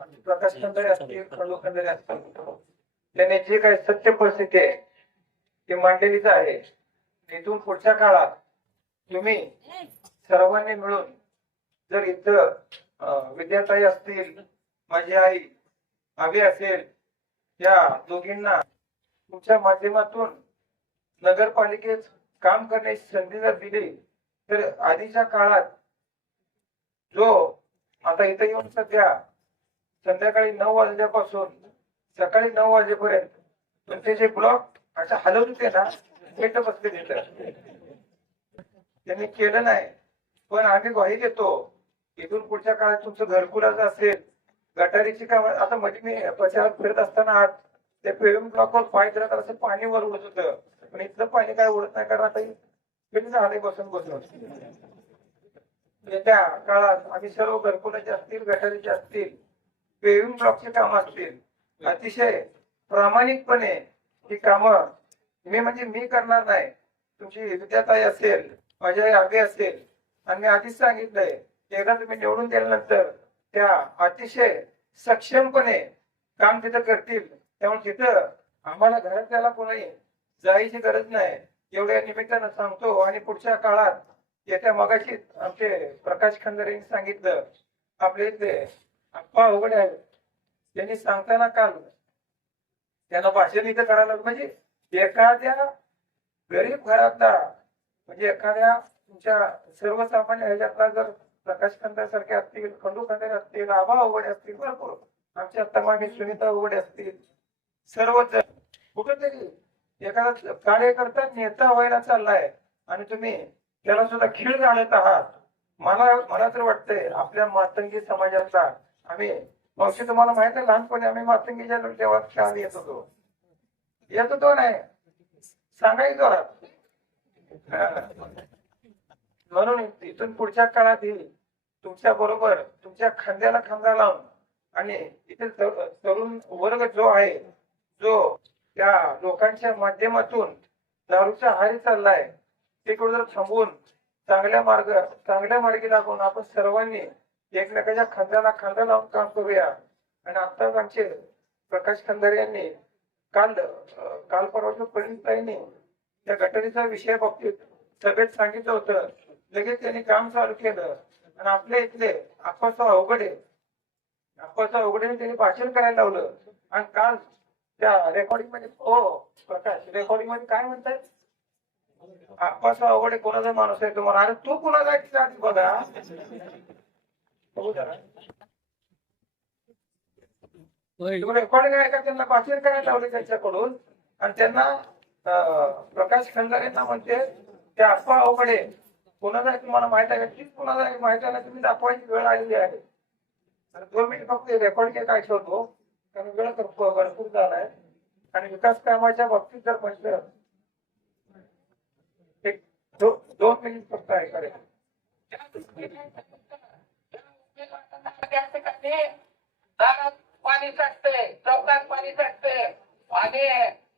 प्रकाश असतील असतील. त्याने जे काही सत्य परिस्थिती आहे ती मांडलेलीच आहे. इथून पुढच्या काळात तुम्ही सर्वांनी मिळून जर इथं अं, विद्याताई असतील माझी आई अभि असेल या दोघींना तुमच्या माध्यमातून नगरपालिकेत काम करण्याची संधी जर दिली तर आधीच्या काळात जो आता इथं येऊन सध्या संध्याकाळी नऊ वाजल्यापासून सकाळी नऊ वाजेपर्यंत तुमचे जे ब्लॉक असं हलवून ते ना थेट बसले तिथं. त्यांनी केलं नाही. पण आम्ही ग्वाही देतो इथून पुढच्या काळात तुमचं घरकुलाचं असेल गटारीची काम आता मध्ये मी प्रचारात फिरत असताना आज त्या पेविंग ब्लॉकवर पाय दिला तर असं पाणी वर उडत होतं. पण इथलं पाणी काय उडत नाही कारण आता किती झाले बसून बसून. येत्या काळात आम्ही सर्व घरकुलाचे असतील गटारीचे असतील पेविंग ब्लॉकचे काम असतील. अतिशय प्रामाणिकपणे ही कामं मी म्हणजे मी करणार नाही. तुमची विद्याताई असेल माझी आई आगे असेल आणि मी आधीच सांगितलंय एकदा तुम्ही निवडून दिल्यानंतर त्या अतिशय सक्षमपणे काम तिथं करतील त्यामुळे तिथं आम्हाला घरात त्याला कोणी जायची गरज नाही. एवढ्या निमित्तानं सांगतो आणि पुढच्या काळात येत्या मगाशी आमचे प्रकाश खंदरे यांनी सांगितलं आपले इथले अप्पा उघडे आहे. त्यांनी सांगताना काल त्यांना भाषण इथं करायला म्हणजे एखाद्या गरीब घरातला म्हणजे एखाद्या तुमच्या सर्वसामान्य ह्याच्यातला जर प्रकाश असतील खंडू खंडे असतील आबा उघडे असतील भरपूर. आमच्या तमामी सुनीता उघडे असतील. सर्वच जण. कुठेतरी एखादा कार्यकर्ता नेता व्हायला चाललाय आणि तुम्ही त्याला सुद्धा खीळ घालत आहात. मला मला तर वाटतंय आपल्या मातंगी समाजाचा आम्ही मावशी तुम्हाला माहीत आहे लहानपणी आम्ही मातंगीच्या देवळात शाळेत येत होतो. येत होतो नाही. सांगायचो हा. म्हणून इथून पुढच्या काळात येईल तुमच्या बरोबर तुमच्या खांद्याला खांदा लावून आणि इथे तर- तरुण वर्ग जो आहे जो त्या लोकांच्या माध्यमातून दारूच्या हारी चाललाय ते कुठेतरी थांबवून चांगल्या मार्ग चांगल्या मार्गी लागून आपण सर्वांनी एकमेकाच्या खांद्याला खांदा लावून काम करूया. आणि आताच आमचे प्रकाश खंदारे यांनी काल काल परवाच्या पर्यंत त्या गटारीचा विषय बाबतीत सभेत सांगितलं होतं. लगेच त्यांनी काम चालू केलं. आणि आपल्या इथले आप्पाचा अवघडे आप्पाचा अवघडे त्यांनी भाषण करायला लावलं. आणि काल त्या रेकॉर्डिंगमध्ये हो प्रकाश रेकॉर्डिंगमध्ये काय म्हणताय? आप्पाचा अवघडे कोणाचा माणूस आहे? तुम्हाला अरे तू कुणाला बघा. बघू जरा. रेकॉर्डिंग त्यांना भाषण करायला लावले त्यांच्याकडून. आणि त्यांना प्रकाश खंडारेंना म्हणते ते अफवा अवघडे कोणाला आहे तुम्हाला माहीत आहे तीच कोणाला आहे माहीत आहे तुम्ही दाखवायची वेळ आलेली आहे. तर दोन मिनिट फक्त रेकॉर्ड केलं काय ठेवतो कारण वेळ तर भ- भरपूर झालाय. आणि विकास कामाच्या बाबतीत जर म्हटलं एक दोन मिनिट फक्त आहे करेल त्या ठिकाणी दारात पाणी साठते चौकात पाणी साठते आणि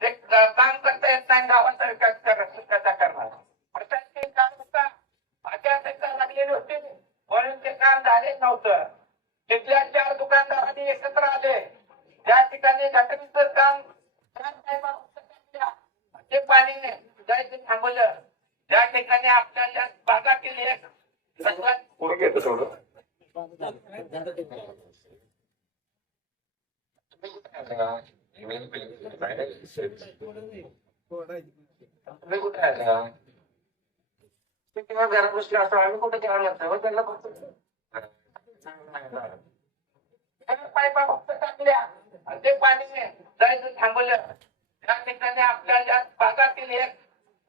ते काम करता येत नाही गावाचा विकास कर- कसा करणार? प्रशासकीय काम होता आचारसंहिता लागलेली होती म्हणून ते काम झाले नव्हतं. तिथल्या चार दुकानदारांनी एकत्र आले. त्या ठिकाणी गटरीचं काम ते पाणी जायचं थांबवलं. त्या ठिकाणी आपल्याला भागातील एक सगळ्यात थोडं तुम्ही कुठे किंवा घरात बसले आम्ही कुठे त्यांना फक्त पाईपा फक्त टाकल्या आणि ते पाणी जायचं थांबवलं त्या ठिकाणी आपल्या भागातील एक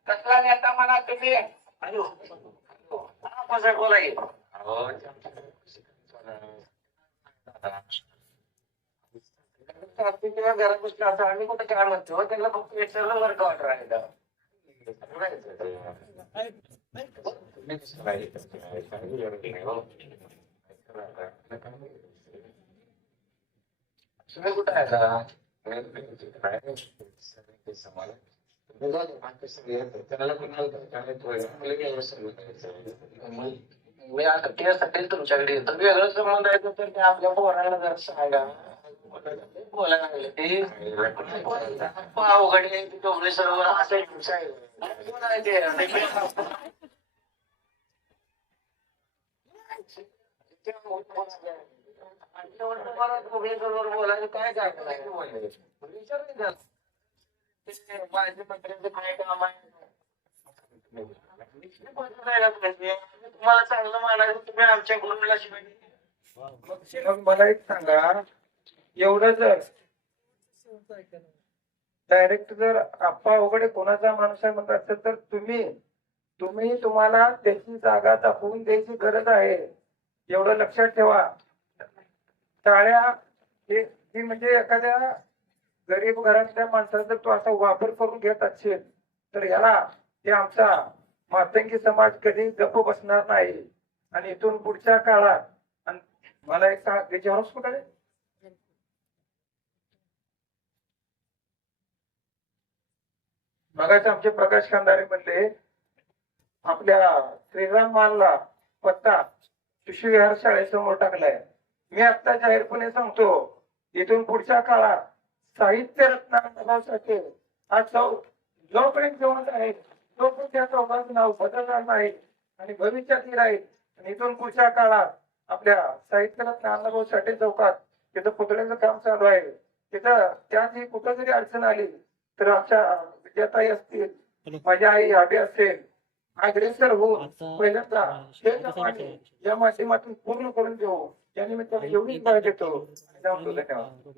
कसला नेता म्हणा तुम्ही बोलाय किंवा घरात असं आम्ही कुठे काय म्हणतो त्यांना फक्त वर्क ऑर्डर आहे तुम्ही कुठं आहे? का त्याला कोणाला मी आता त्यासाठी तुमच्याकडे येतो वेगळं संबंध आहे तर ते आपल्या पोरांना जर सांगा. बोलायला लागले ते. अवघड डोंगरे सरोवर डोंगरे सरोवर बोलायला काय कारण आहे? विचार नाही काय काम आहे तुम्हाला चांगलं मानायचं तुम्ही आमच्या गुरुला शिवाय मग मला एक सांगा एवढं जर डायरेक्ट जर आप्पा वगैरे कोणाचा माणूस आहे म्हणत असेल तर तुम्ही तुम्ही तुम्हाला त्याची जागा दाखवून द्यायची गरज आहे. एवढं लक्षात ठेवा. टाळ्या हे म्हणजे एखाद्या गरीब घरातल्या माणसाचा जर तू असा वापर करून घेत असेल तर याला हे आमचा मातंगी समाज कधी गप्प बसणार नाही. आणि इथून पुढच्या काळात मला एक विचारूस कुठे आहे? मगाच आमचे प्रकाश खांदारे म्हणले आपल्या श्रीराम मानला पत्ता शिशुविहार शाळेसमोर टाकलाय. मी आता जाहीरपणे सांगतो इथून पुढच्या काळात साहित्य रत्न आज चौक जोपर्यंत जेवण आहे. तोपर्यंत त्या चौकाचं नाव बदलणार नाही. आणि भविष्यातील राहील. आणि इथून पुढच्या काळात आपल्या साहित्य अण्णाभाऊ साठे चौकात तिथं पुतळ्याचं काम चालू आहे तिथं त्यात ही कुठं जरी अडचण आली तर आमच्या विद्याताई असतील माझी आई आबी असेल अग्रेसर होऊन पहिल्यांदा हे या माध्यमातून पूर्ण करून देऊ. या निमित्ताने एवढीच माहिती देतो धन्यवाद.